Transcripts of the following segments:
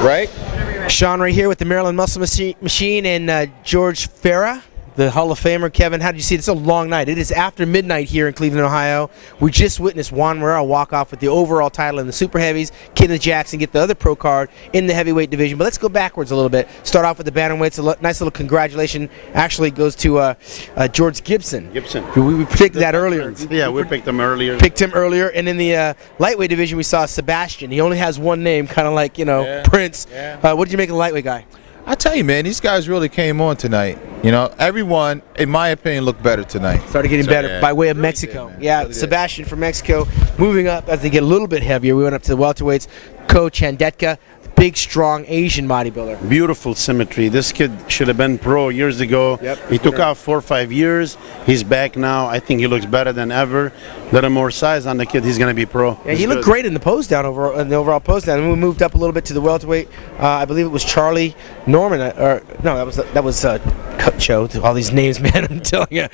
Right? Sean right here with the Maryland Muscle Machine and George Farah, the Hall of Famer. Kevin, how did you see it? It's a long night. It is after midnight here in Cleveland, Ohio. We just witnessed Juan Morel walk off with the overall title in the Super Heavies. Kenneth Jackson get the other pro card in the heavyweight division. But let's go backwards a little bit. Start off with the bantamweights. A nice little congratulation actually goes to George Gibson. We predicted that earlier. Yeah, we picked him earlier. And in the lightweight division, we saw Sebastian. He only has one name, kind of like, Prince. Yeah. What did you make of the lightweight guy? I tell you, man, these guys really came on tonight. Everyone, in my opinion, looked better tonight. Started getting better by way of Mexico. Really Sebastian from Mexico moving up as they get a little bit heavier. We went up to the welterweights. Ko Chandetka, big, strong Asian bodybuilder. Beautiful symmetry. This kid should have been pro years ago. Yep. He took off 4 or 5 years. He's back now. I think he looks better than ever. Little more size on the kid. He's going to be pro. Yeah, he looked great in the pose down in the overall pose down. And we moved up a little bit to the welterweight. I believe it was Charlie Norman. That was Joe. All these names, man. I'm telling you.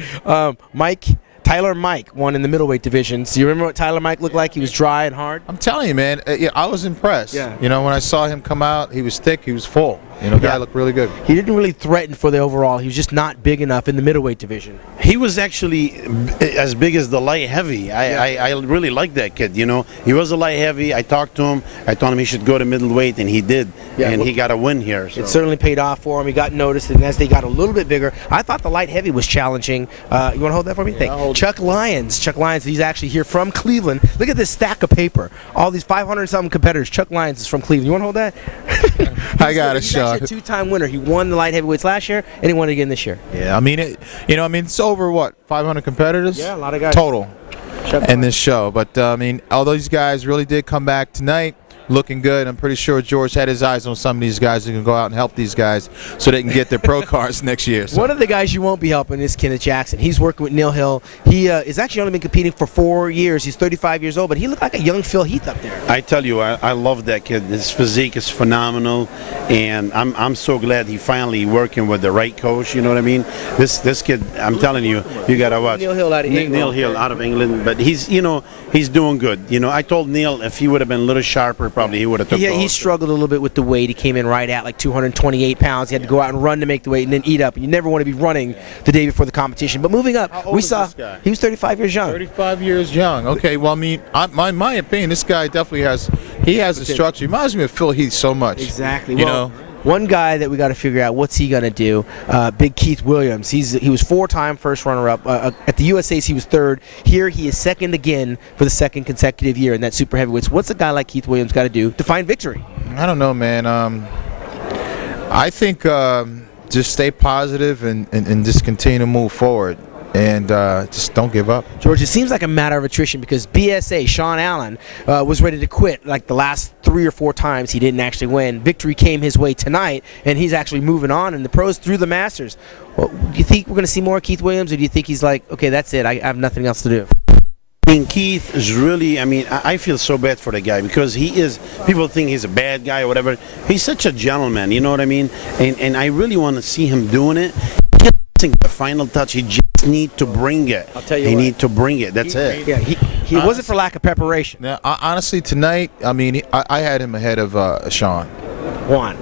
Tyler Mike won in the middleweight division. So you remember what Tyler Mike looked like? He was dry and hard. I'm telling you, man, I was impressed. Yeah. When I saw him come out, he was thick, he was full. Guy looked really good. He didn't really threaten for the overall. He was just not big enough in the middleweight division. He was actually as big as the light heavy. I really like that kid. He was a light heavy. I talked to him. I told him he should go to middleweight, and he did. Yeah, and he got a win here. So. It certainly paid off for him. He got noticed, and as they got a little bit bigger, I thought the light heavy was challenging. You want to hold that for me? Chuck Lyons. He's actually here from Cleveland. Look at this stack of paper. All these 500-something competitors. Chuck Lyons is from Cleveland. You want to hold that? I got it, Sean. He's a two-time winner. He won the light heavyweights last year, and he won it again this year. Yeah, it's over what, 500 competitors? Yeah, a lot of guys total in this show. But all these guys really did come back tonight, looking good. I'm pretty sure George had his eyes on some of these guys who can go out and help these guys so they can get their pro cards next year. So. One of the guys you won't be helping is Kenneth Jackson. He's working with Neil Hill. He has actually only been competing for 4 years. He's 35 years old, but he looked like a young Phil Heath up there. I tell you, I love that kid. His physique is phenomenal, and I'm so glad he finally working with the right coach. You know what I mean? This kid, I'm telling you, you gotta watch. Neil Hill out of England. Neil Hill out of England, but he's doing good. I told Neil if he would have been a little sharper, probably he would have took. Yeah, he struggled a little bit with the weight. He came in right at like 228 pounds. He had to go out and run to make the weight and then eat up. You never want to be running the day before the competition. But moving up, we saw he was 35 years young. 35 years young. Okay, well, my opinion, this guy definitely has a structure. He reminds me of Phil Heath so much. Exactly. One guy that we got to figure out what's he gonna do. Big Keith Williams. He was 4-time first runner-up at the USA's. He was 3rd. Here he is 2nd again for the 2nd consecutive year in that super heavyweights. What's a guy like Keith Williams got to do to find victory? I don't know, man. I think just stay positive and just continue to move forward. And just don't give up. George, it seems like a matter of attrition because BSA, Sean Allen, was ready to quit like the last 3 or 4 times he didn't actually win. Victory came his way tonight, and he's actually moving on in the pros through the Masters. Well, do you think we're going to see more Keith Williams, or do you think he's like, okay, that's it, I have nothing else to do? Keith is really, I feel so bad for the guy because people think he's a bad guy or whatever. He's such a gentleman, you know what I mean? And I really want to see him doing it. The final touch, he just need to bring it. I'll tell you he what. need to bring it. That's it. Yeah, he wasn't for lack of preparation. Now, honestly, tonight, I had him ahead of Sean. Juan.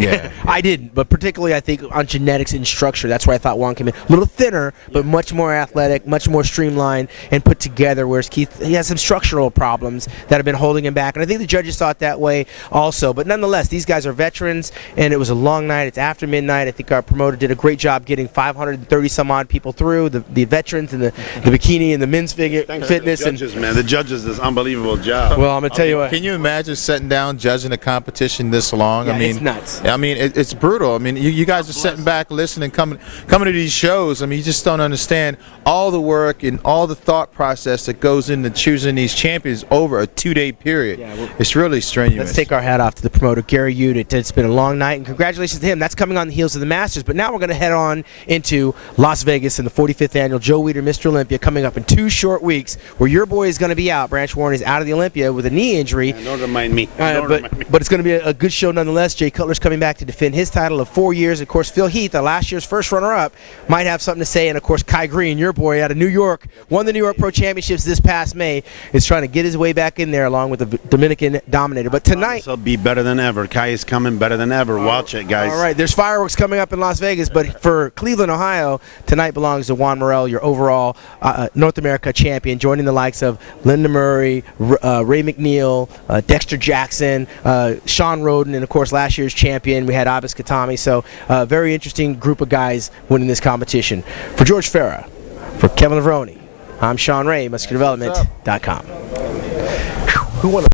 Yeah. I didn't, but particularly I think on genetics and structure, that's where I thought Juan came in. A little thinner, but much more athletic, much more streamlined and put together, whereas Keith, he has some structural problems that have been holding him back, and I think the judges saw it that way also. But nonetheless, these guys are veterans, and it was a long night. It's after midnight. I think our promoter did a great job getting 530-some-odd people through, the veterans and the bikini and the men's fitness. The judges, man. The judges did an unbelievable job. Well, I'm going to tell you what. Can you imagine sitting down judging a competition this long? Yeah, it's nuts. It's brutal. You guys are sitting back, listening, coming to these shows. You just don't understand all the work and all the thought process that goes into choosing these champions over a 2-day period. Yeah, it's really strenuous. Let's take our hat off to the promoter, Gary Ude. It's been a long night, and congratulations to him. That's coming on the heels of the Masters. But now we're going to head on into Las Vegas in the 45th annual Joe Weider Mr. Olympia coming up in 2 short weeks, where your boy is going to be out. Branch Warren is out of the Olympia with a knee injury. Don't remind me. But it's going to be a good show nonetheless. nonetheless, Jay Cutler's coming back to defend his title of 4 years. Of course, Phil Heath, last year's first runner-up, might have something to say. And, of course, Kai Green, your boy out of New York, won the New York Pro Championships this past May, is trying to get his way back in there along with the Dominican Dominator. But tonight, This will be better than ever. Kai is coming better than ever. Watch it, guys. all right, there's fireworks coming up in Las Vegas, but for Cleveland, Ohio, tonight belongs to Juan Morel, your overall North America champion, joining the likes of Linda Murray, Ray McNeil, Dexter Jackson, Sean Roden, and, of course, last year's champion, we had Abbas Katami. So very interesting group of guys winning this competition. For George Farah, for Kevin Lavroni, I'm Sean Ray, MuscularDevelopment.com. Who won?